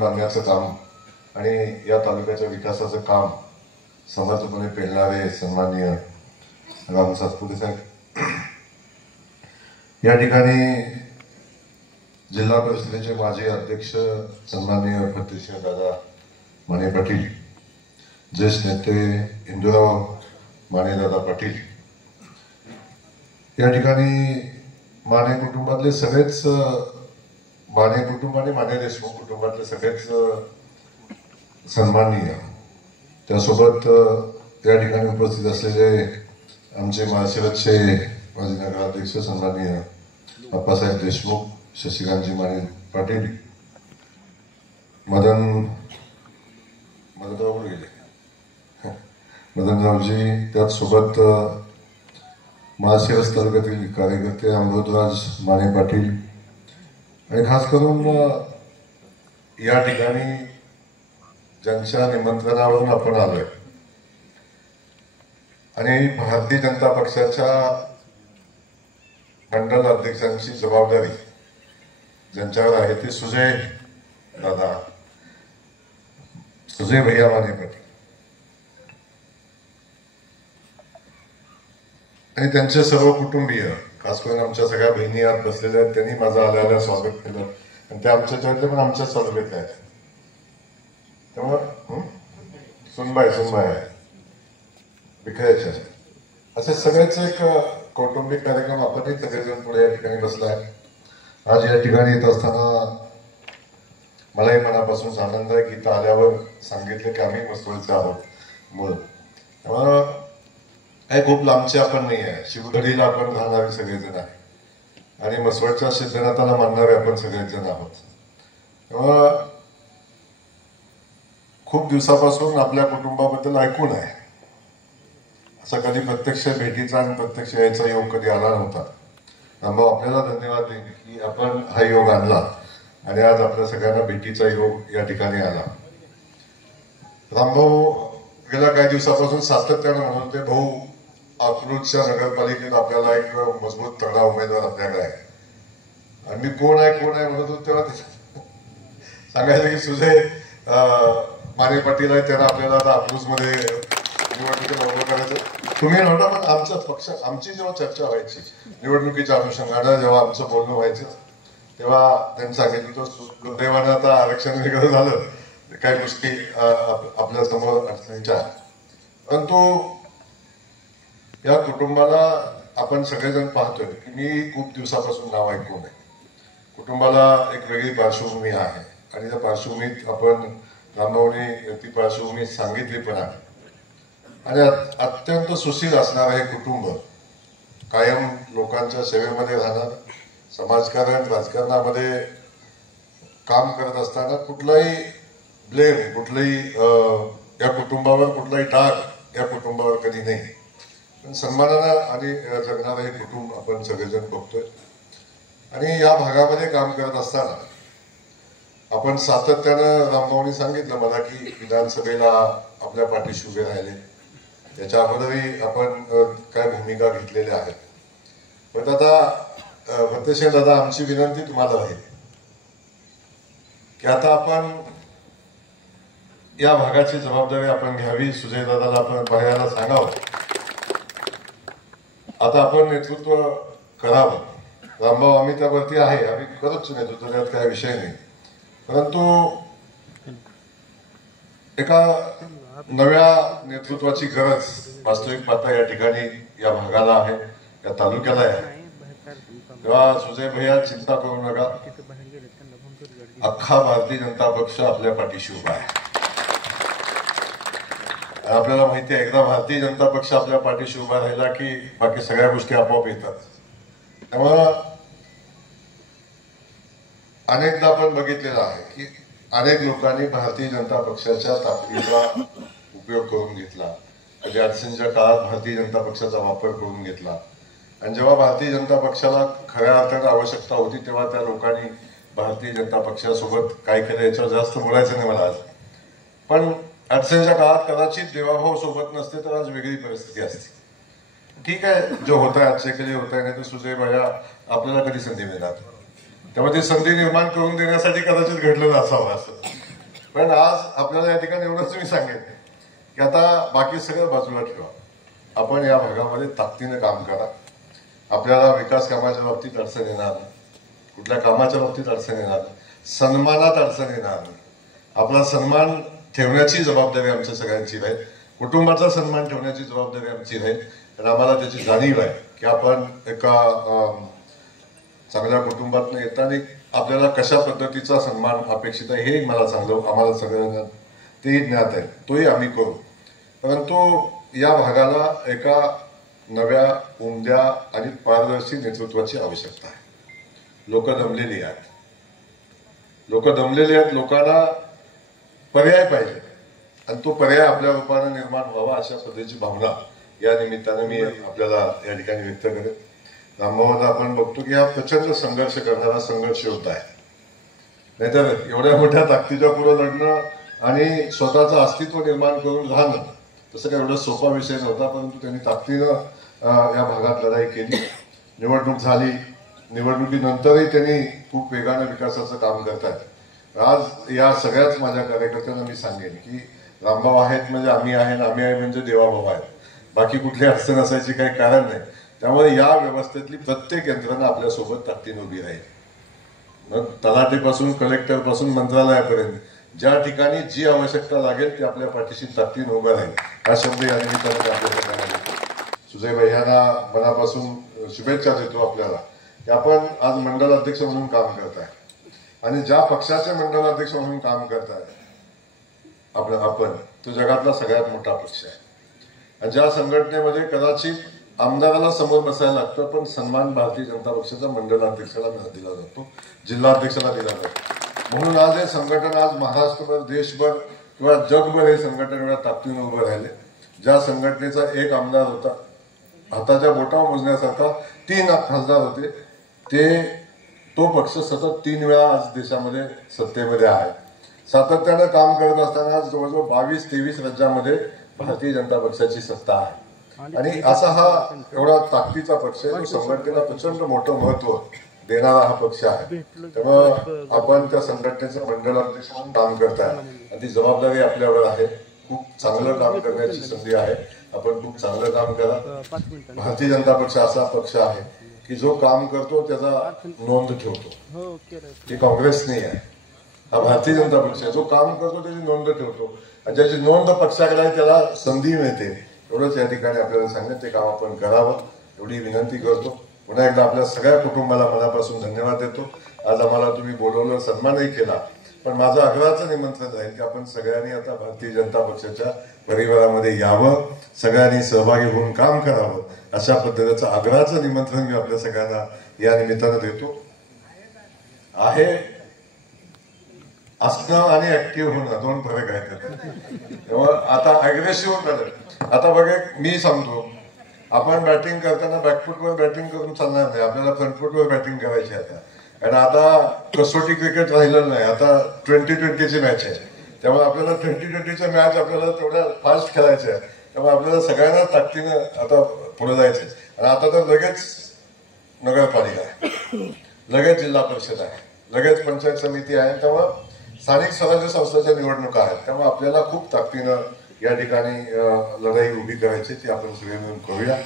निवडून आणण्याचं काम आणि या तालुक्याच्या विकासाचं काम समर्थपणे पेलणारे सन्माननीय राम सातपुते साहेब, या ठिकाणी जिल्हा परिषदेचे माजी अध्यक्ष सन्माननीय फतेसिंह दादा माने पाटील, ज्येष्ठ नेते इंदुराव माने दादा पाटील, या ठिकाणी माने कुटुंबातले सगळेच, माने कुटुंब आणि माने देशमुख कुटुंबातले सगळेच सन्माननीय, त्यासोबत या ठिकाणी उपस्थित असलेले आमचे माळशिरसचे माजी नगराध्यक्ष सन्माननीय अप्पासाहेब देशमुख, शशिकांतजी माने पाटील, मदनराव गेले, मदनरावजी, त्याचसोबत माळशिरस तालुक्यातील कार्यकर्ते अमृतराज माने पाटील आणि खास करून या ठिकाणी ज्यांच्या निमंत्रणावरून आपण आलोय आणि भारतीय जनता पक्षाच्या मंडल अध्यक्षांची जबाबदारी ज्यांच्यावर आहे ते सुजय भैया माने पाटील आणि त्यांचे सर्व कुटुंबीय, खास करून आमच्या सगळ्या बहिणी आत बसलेल्या आहेत, त्यांनी माझं आल्याला स्वागत केलं आणि ते आमच्याच्यातले पण आमच्याच तालुक्यातले आहेत. त्यामुळं सुनबाई विखळ्याच्या असे सगळेच एक कौटुंबिक कार्यक्रम आपणही सगळेजण पुढे या ठिकाणी बसलाय. आज या ठिकाणी येत असताना मलाही मनापासून आनंद आहे की इथं आल्यावर सांगितलं की आम्ही मसवडचे आहोत मूळ. त्यामुळं काही खूप लांबचे आपण नाही आहे, शिवगडीला आपण राहणारे सगळेजण आहे आणि मसवडच्या सिद्धनाथाला मानणारे आपण सगळेच जण आहोत. त्यामुळं खूप दिवसापासून आपल्या कुटुंबाबद्दल ऐकून आहे, असं कधी प्रत्यक्ष भेटीचा आणि प्रत्यक्ष यायचा योग कधी आला नव्हता. रामभाऊ आपल्याला धन्यवाद देईन की आपण हा योग आणला आणि आज आपल्या सगळ्यांना भेटीचा योग या ठिकाणी आला. रामभाऊ गेल्या काही दिवसापासून सातत्याने म्हणत होते, भाऊ अकलूजच्या नगरपालिकेत आपल्याला एक मजबूत तगडा उमेदवार आपल्याकडे आहे. आणि मी कोण आहे म्हणत होतो तेव्हा सांगायचं की सुजय माने पाटील आहे, त्यांना आपल्याला आता अकलूजमध्ये निवडणुकीत उभं करायचं. तुम्ही नव्हता, पण आमचा पक्ष, आमची जेव्हा चर्चा व्हायची निवडणुकीच्या अनुषंगानं, जेव्हा आमचं बोलणं व्हायचं तेव्हा त्यांनी सांगितलं होतं दुर्दैवानं आता आरक्षण वगैरे झालं, काही गोष्टी आपल्या समोर अडचणीच्या, परंतु या कुटुंबाला आपण सगळेजण पाहतोय की मी खूप दिवसापासून नाव ऐकून आहे. कुटुंबाला एक वेगळी पार्श्वभूमी आहे आणि त्या पार्श्वभूमीत आपण रामभाऊनी ती पार्श्वभूमी सांगितली पण आहे आणि अत्यंत सुशील असणारं हे कुटुंब, कायम लोकांच्या सेवेमध्ये राहणार, समाजकारण राजकारणामध्ये काम करत असताना कुठलाही ब्लेम, कुठलाही या कुटुंबावर कुठलाही डाग या कुटुंबावर कधी नाही, पण सन्मानानं आणि जगणारं हे कुटुंब आपण सगळेजण बघतोय. आणि या भागामध्ये काम करत असताना आपण सातत्यानं रामभाऊनी सांगितलं मला की विधानसभेला आपल्या पाठीशी उभे राहिले, त्याच्या अगोदरही आपण काय भूमिका घेतलेल्या आहेत. पण आता फतेसिंह दादा, आमची विनंती तुम्हाला आहे की आता आपण या भागाची जबाबदारी आपण घ्यावी. सुजय दादाला आपण पाहायला सांगावं, आता आपण नेतृत्व करावं. रामभाऊ आम्ही त्यावरती आहे, आम्ही करतच नेतृत्व, त्यात काय विषय नाही, परंतु एका नव्या नेतृत्वाची गरज वास्तविक पाहता या ठिकाणी या भागाला आहे, या तालुक्याला आहे. तेव्हा सुजय भैया चिंता करू नका, अख्खा भारतीय जनता पक्ष आपल्या पाठीशी उभा आहे. आपल्याला माहिती आहे, एकदा भारतीय जनता पक्ष आपल्या पाठीशी उभा राहिला की बाकी सगळ्या गोष्टी आपोआप येतात. त्यामुळं अनेकदा आपण बघितलेलं आहे की अनेक लोकांनी भारतीय जनता पक्षाच्या ताकदीचा उपयोग करून घेतला, कधी अडचणीच्या काळात भारतीय जनता पक्षाचा वापर करून घेतला आणि जेव्हा भारतीय जनता पक्षाला खऱ्या अर्थानं आवश्यकता होती तेव्हा त्या लोकांनी भारतीय जनता पक्षासोबत काय केलं याच्यावर जास्त बोलायचं नाही मला आज. पण अडचणीच्या काळात कदाचित देवाभाऊ सोबत नसते तर आज वेगळी परिस्थिती असते. ठीक आहे, जो होता है अच्छे के लिए होता है, नाही तर सुजय भैया आपल्याला कधी संधी मिळणार, त्यामुळे ती संधी निर्माण करून देण्यासाठी कदाचित घडलेलं असावं असं. पण आज आपल्याला या ठिकाणी एवढंच मी सांगेन की आता बाकी सगळं बाजूला ठेवा, आपण या भागामध्ये ताकदीने काम करा. आपल्याला विकास कामाच्या बाबतीत अडचण येणार नाही, कुठल्या कामाच्या बाबतीत अडचण येणार नाही, सन्मानात अडचण येणार नाही. आपला सन्मान ठेवण्याची जबाबदारी आमच्या सगळ्यांची राहील, कुटुंबाचा सन्मान ठेवण्याची जबाबदारी आमची राहील. कारण आम्हाला त्याची जाणीव आहे की आपण एका चांगल्या कुटुंबातून येताना आपल्याला कशा पद्धतीचा सन्मान अपेक्षित आहे हे मला आम्हाला सगळ्यांना तेही ज्ञात आहे, तोही आम्ही करू. परंतु या भागाला एका नव्या, उमद्या आणि पारदर्शी नेतृत्वाची आवश्यकता आहे. लोक दमलेली आहेत, लोकांना पर्याय पाहिजे आणि तो पर्याय आपल्या रूपाने निर्माण व्हावा अशा पद्धतीची भावना या निमित्ताने मी आपल्याला या ठिकाणी व्यक्त करेन. रामभाऊंना आपण बघतो की हा प्रचंड संघर्ष करणारा संघर्ष योद्धा आहे. नाहीतर एवढ्या मोठ्या ताकदीच्या पुढे लढणं आणि स्वतःचं अस्तित्व निर्माण करून राहणं तसं काय एवढा सोपा विषय नव्हता. परंतु त्यांनी ताकदीनं या भागात लढाई केली. निवडणूक झाली, निवडणुकीनंतरही त्यांनी खूप वेगाने विकासाचं काम करतात. आज या सगळ्याच माझ्या कार्यकर्त्यांना मी सांगेन की रामभाऊ आहेत म्हणजे आम्ही आहे, आम्ही आहे म्हणजे देवाभाऊ आहेत. बाकी कुठली अडचण असायची काही कारण नाही. त्यामुळे या व्यवस्थेतली प्रत्येक यंत्रणा आपल्यासोबत ताकदीने उभी राहील. मग तलाठीपासून कलेक्टरपासून मंत्रालयापर्यंत ज्या ठिकाणी जी आवश्यकता लागेल ते आपल्या पाठीशी ताकदीने उभं राहील. हा शब्द या निमित्ताने आपल्या सगळ्यांना देतो. सुजय भैयांना मनापासून शुभेच्छा देतो आपल्याला की आपण आज मंडल अध्यक्ष म्हणून काम करताय आणि ज्या पक्षाचे मंडल अध्यक्ष म्हणून काम करताय आपण तो जगातला सगळ्यात मोठा पक्ष आहे. आणि ज्या संघटनेमध्ये कदाचित आमदाराला समोर बसायला लागतं पण सन्मान भारतीय जनता पक्षाच्या मंडल अध्यक्षाला दिला जातो, जिल्हाध्यक्षाला दिला जातो. म्हणून आज हे संघटन आज महाराष्ट्रभर, देशभर किंवा जगभर हे संघटन एवढ्या ताकदीने उभं राहिले. ज्या संघटनेचा एक आमदार होता, हाताच्या बोटावर मोजण्यासारखा 3 खासदार होते, तो पक्ष सतत 3 वेळा आज देशामध्ये सत्तेमध्ये आहे. सातत्यानं काम करत असताना आज जवळजवळ 22-23 राज्यामध्ये भारतीय जनता पक्षाची सत्ता आहे. आणि असा हा एवढा ताकदीचा पक्ष आहे, जो संघटनेला प्रचंड मोठं महत्व देणारा हा पक्ष आहे. त्यामुळं आपण त्या संघटनेचं मंडळ अध्यक्ष म्हणून काम करताय आणि ती जबाबदारी आपल्यावर आहे. खूप चांगलं काम करण्याची संधी आहे. आपण खूप चांगलं काम करा. भारतीय जनता पक्ष असा पक्ष आहे की जो काम करतो त्याचा नोंद ठेवतो. ती काँग्रेस नाही आहे, हा भारतीय जनता पक्ष आहे. जो काम करतो त्याची नोंद ठेवतो आणि ज्याची नोंद पक्षाकडे आहे त्याला संधी मिळते. एवढंच या ठिकाणी आपल्याला सांगेन, ते काम आपण करावं एवढी विनंती करतो. पुन्हा एकदा आपल्या सगळ्या कुटुंबाला मनापासून धन्यवाद देतो. आज आम्हाला तुम्ही बोलवलं, सन्मानही केला. पण माझं आग्रहाचं निमंत्रण राहील की आपण सगळ्यांनी आता भारतीय जनता पक्षाच्या परिवारामध्ये यावं, सगळ्यांनी सहभागी होऊन काम करावं, अशा पद्धतीचं आग्रहाचं निमंत्रण मी आपल्या सगळ्यांना या निमित्तानं देतो. आहे असणं आणि ऍक्टिव्ह होणं 2 फरक आहेत. तेव्हा आता अग्रेसिव्ह झालं. आता बघा, मी सांगतो, आपण बॅटिंग करताना बॅकफुटवर बॅटिंग करून चालणार नाही, आपल्याला फ्रंटफुटवर बॅटिंग करायची आहे. कारण आता कसोटी क्रिकेट राहिलेलं नाही, आता 2020ची मॅच आहे. त्यामुळे आपल्याला 2020ची मॅच आपल्याला तेवढ्या फास्ट खेळायची आहे. त्यामुळे आपल्याला सगळ्यांना ताकदीनं आता पुढे जायचं आहे. आणि आता तर लगेच नगरपालिका आहे, लगेच जिल्हा परिषद आहे, लगेच पंचायत समिती आहे. त्यामुळे स्थानिक स्वराज्य संस्थांच्या निवडणुका आहेत. त्यामुळे आपल्याला खूप ताकदीनं या ठिकाणी लढाई उभी करायची, ती आपण सगळे मिळून करूया.